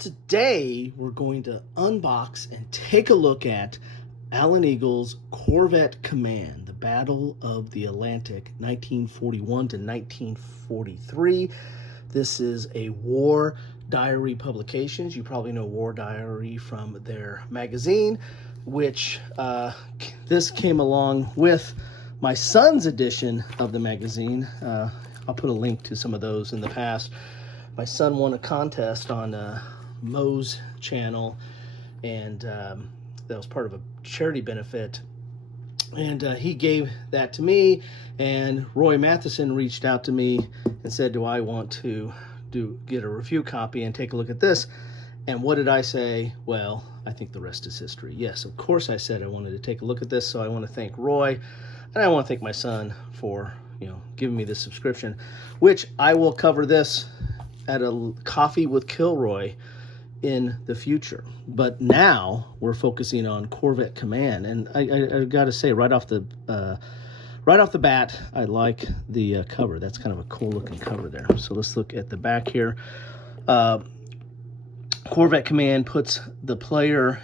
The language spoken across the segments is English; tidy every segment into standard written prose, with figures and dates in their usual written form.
Today we're going to unbox and take a look at Alan Eagle's Corvette Command, the Battle of the Atlantic, 1941 to 1943. This is a War Diary Publications. You probably know War Diary from their magazine, which this came along with my son's edition of the magazine. I'll put a link to some of those in the past. My son won a contest on Mo's channel, and that was part of a charity benefit, and he gave that to me, and Roy Matheson reached out to me and said, do I want to get a review copy and take a look at this? And what did I say? Well, I think the rest is history. Yes, of course I said I wanted to take a look at this, so I want to thank Roy, and I want to thank my son for giving me this subscription, which I will cover this at a Coffee with Kilroy in the future. But now we're focusing on Corvette Command, and I got to say right off the bat, I like the cover. That's kind of a cool looking cover there. So let's look at the back here. Corvette Command puts the player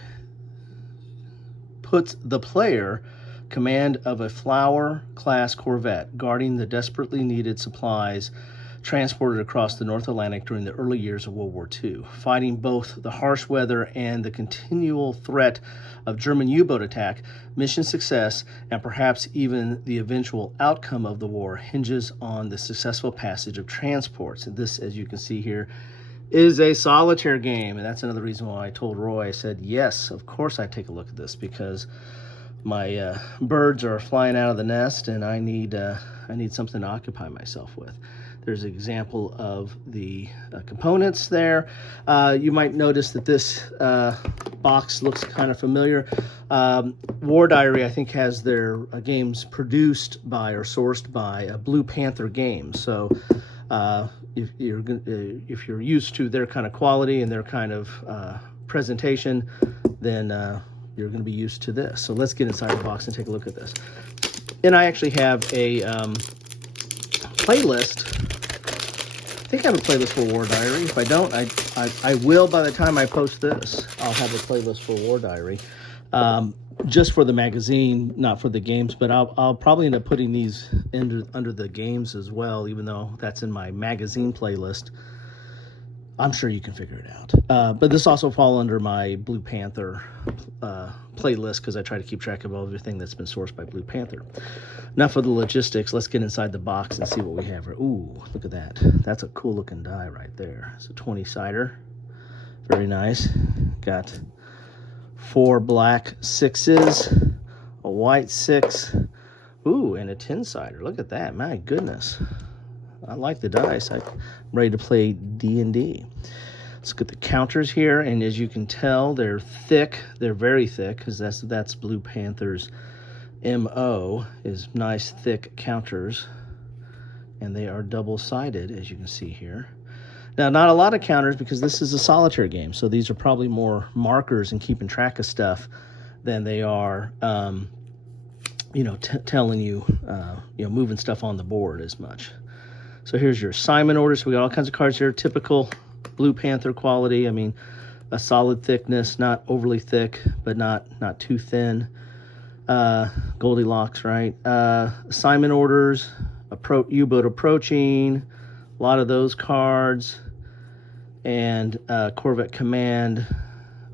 command of a Flower-class Corvette, guarding the desperately needed supplies transported across the North Atlantic during the early years of World War II, fighting both the harsh weather and the continual threat of German U-boat attack. Mission success, and perhaps even the eventual outcome of the war, hinges on the successful passage of transports. And this, as you can see here, is a solitaire game, and that's another reason why I told Roy, I said, yes, of course I'd take a look at this, because my birds are flying out of the nest, and I need something to occupy myself with. There's an example of the components there. You might notice that this box looks kind of familiar. War Diary, I think, has their games produced by or sourced by Blue Panther Games. So if you're used to their kind of quality and their kind of presentation, then you're going to be used to this. So let's get inside the box and take a look at this. And I actually have a playlist. I think I have a playlist for War Diary. If I don't, I will by the time I post this. I'll have a playlist for War Diary, just for the magazine, not for the games. But I'll probably end up putting these under the games as well, even though that's in my magazine playlist. I'm sure you can figure it out. But this also falls under my Blue Panther playlist, because I try to keep track of everything that's been sourced by Blue Panther. Enough of the logistics. Let's get inside the box and see what we have here. Ooh, look at that. That's a cool looking die right there. It's a 20-sider. Very nice. Got 4 black 6s, a white 6. Ooh, and a 10-sider. Look at that. My goodness. I like the dice. I'm ready to play D&D. Let's look at the counters here, and as you can tell, they're thick. They're very thick, because that's Blue Panther's MO, is nice thick counters, and they are double-sided, as you can see here. Now, not a lot of counters, because this is a solitaire game, so these are probably more markers and keeping track of stuff than they are telling you moving stuff on the board as much. So here's your assignment orders. So we got all kinds of cards here, typical Blue Panther quality. I mean, a solid thickness, not overly thick, but not too thin. Goldilocks, right? Assignment orders, U-boat approaching, a lot of those cards, and Corvette Command.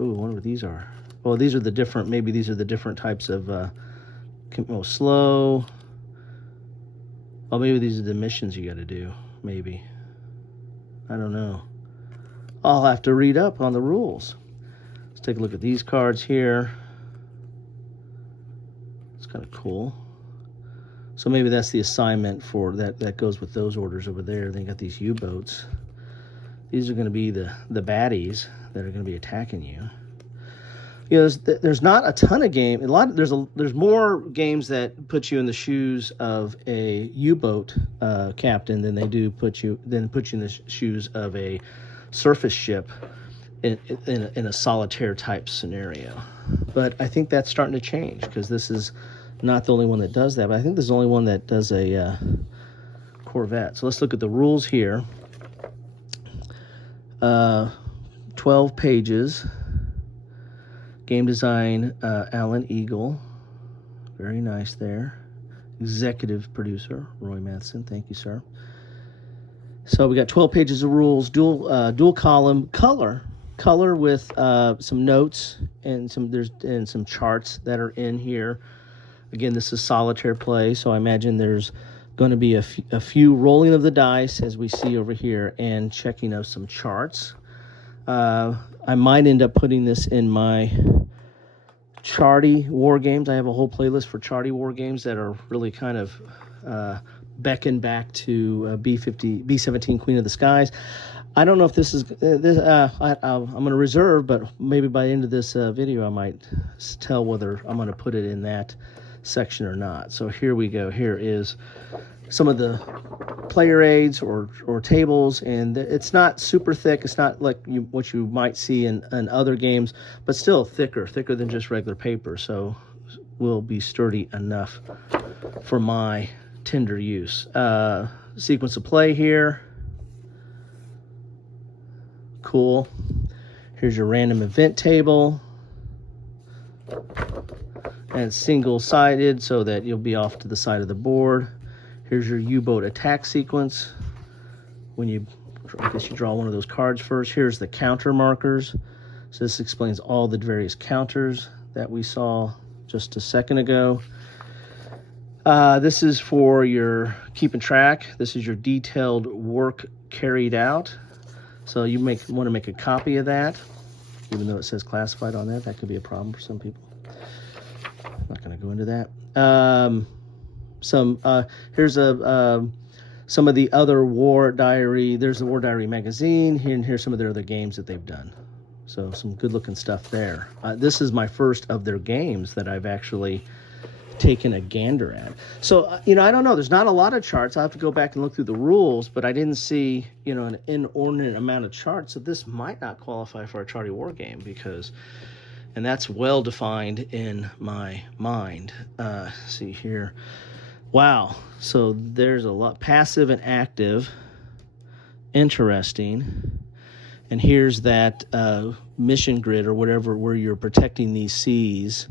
Ooh, I wonder what these are. Well, these are the different, maybe these are the different types of slow. Oh, maybe these are the missions you got to do, maybe. I don't know. I'll have to read up on the rules. Let's take a look at these cards here. It's kind of cool. So maybe that's the assignment for that goes with those orders over there. They got these U-boats. These are going to be the baddies that are going to be attacking you. There's not a ton of game. There's more games that put you in the shoes of a U-boat captain than they do put you in the shoes of a surface ship in a solitaire type scenario. But I think that's starting to change, because this is not the only one that does that. But I think this is the only one that does a Corvette. So let's look at the rules here. 12 pages. Game design, Alan Eagle. Very nice there. Executive producer, Roy Matheson. Thank you, sir. So we got 12 pages of rules, dual column, color with some notes and some charts that are in here. Again, this is solitaire play, so I imagine there's going to be a few rolling of the dice, as we see over here, and checking of some charts. I might end up putting this in my Charty war games. I have a whole playlist for Charty war games that are really kind of beckon back to B-17 Queen of the Skies. I don't know if this is I'm going to reserve, but maybe by the end of this video I might tell whether I'm going to put it in that section or not. So here we go. Here is some of the player aids or tables, and it's not super thick. It's not like what you might see in other games, but still thicker than just regular paper, so will be sturdy enough for my tender use. Sequence of play here. Cool. Here's your random event table, and it's single-sided so that you'll be off to the side of the board. Here's your U-boat attack sequence. I guess you draw one of those cards first. Here's the counter markers. So this explains all the various counters that we saw just a second ago. This is for your keeping track. This is your detailed work carried out. So you want to make a copy of that, even though it says classified on that. That could be a problem for some people. I'm not going to go into that. Here's some of the other war diary. There's the war diary magazine here, and here's some of their other games that they've done. So some good looking stuff there. This is my first of their games that I've actually taken a gander at. So I don't know, there's not a lot of charts. I have to go back and look through the rules, but I didn't see an inordinate amount of charts, so this might not qualify for a Charty war game, and that's well defined in my mind. See here. Wow, so there's a lot. Passive and active. Interesting. And here's that mission grid or whatever, where you're protecting these seas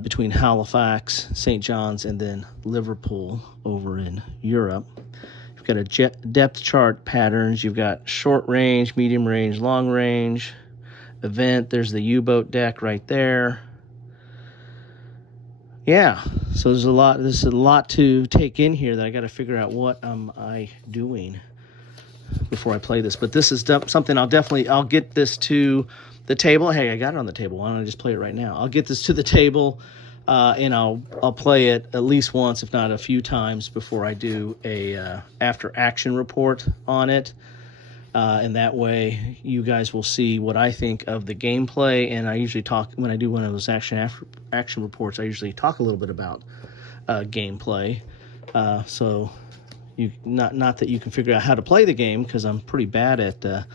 between Halifax, St. John's, and then Liverpool over in Europe. You've got a depth chart patterns. You've got short range, medium range, long range, event. There's the U-boat deck right there. Yeah, so there's a lot. There's a lot to take in here that I got to figure out what am I doing before I play this. But this is something I'll get this to the table. Hey, I got it on the table. Why don't I just play it right now? I'll get this to the table, and I'll play it at least once, if not a few times, before I do a after action report on it. And that way you guys will see what I think of the gameplay. And I usually talk, when I do one of those action reports, I usually talk a little bit about gameplay. So you not that you can figure out how to play the game, because I'm pretty bad at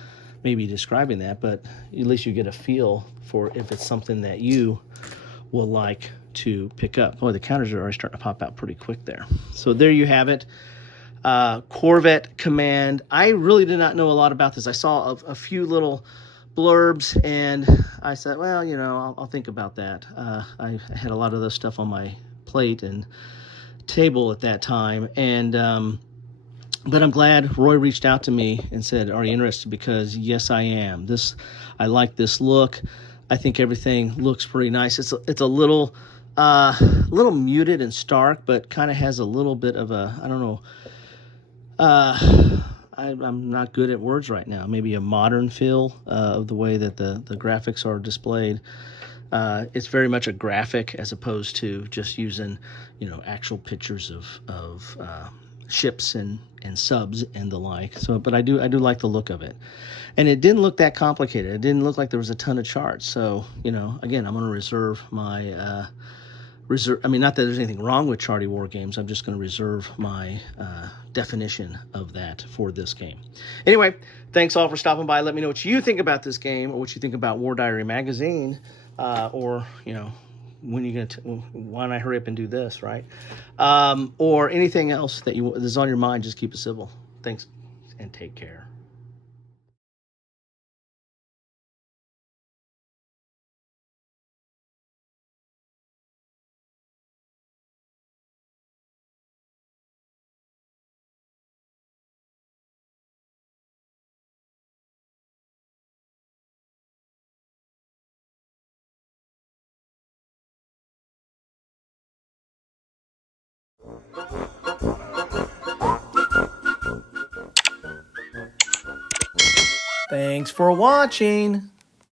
maybe describing that, but at least you get a feel for if it's something that you will like to pick up. Boy, the counters are already starting to pop out pretty quick there. So there you have it. Corvette Command. I really did not know a lot about this. I saw a few little blurbs, and I said, well, I'll think about that. I had a lot of this stuff on my plate and table at that time, and but I'm glad Roy reached out to me and said, are you interested? Because yes, I am. I like this look. I think everything looks pretty nice. It's a little muted and stark, but kind of has a little bit of a, I don't know, I'm not good at words right now. Maybe a modern feel of the way that the graphics are displayed. It's very much a graphic as opposed to just using, actual pictures of ships and subs and the like. So, but I do like the look of it, and it didn't look that complicated. It didn't look like there was a ton of charts. So, again, I'm going to reserve my not that there's anything wrong with Charty war games. I'm just going to reserve my definition of that for this game. Anyway, thanks all for stopping by. Let me know what you think about this game, or what you think about War Diary Magazine, or when you why don't I hurry up and do this, right? Or anything else that is on your mind. Just keep it civil. Thanks and take care. Thanks for watching.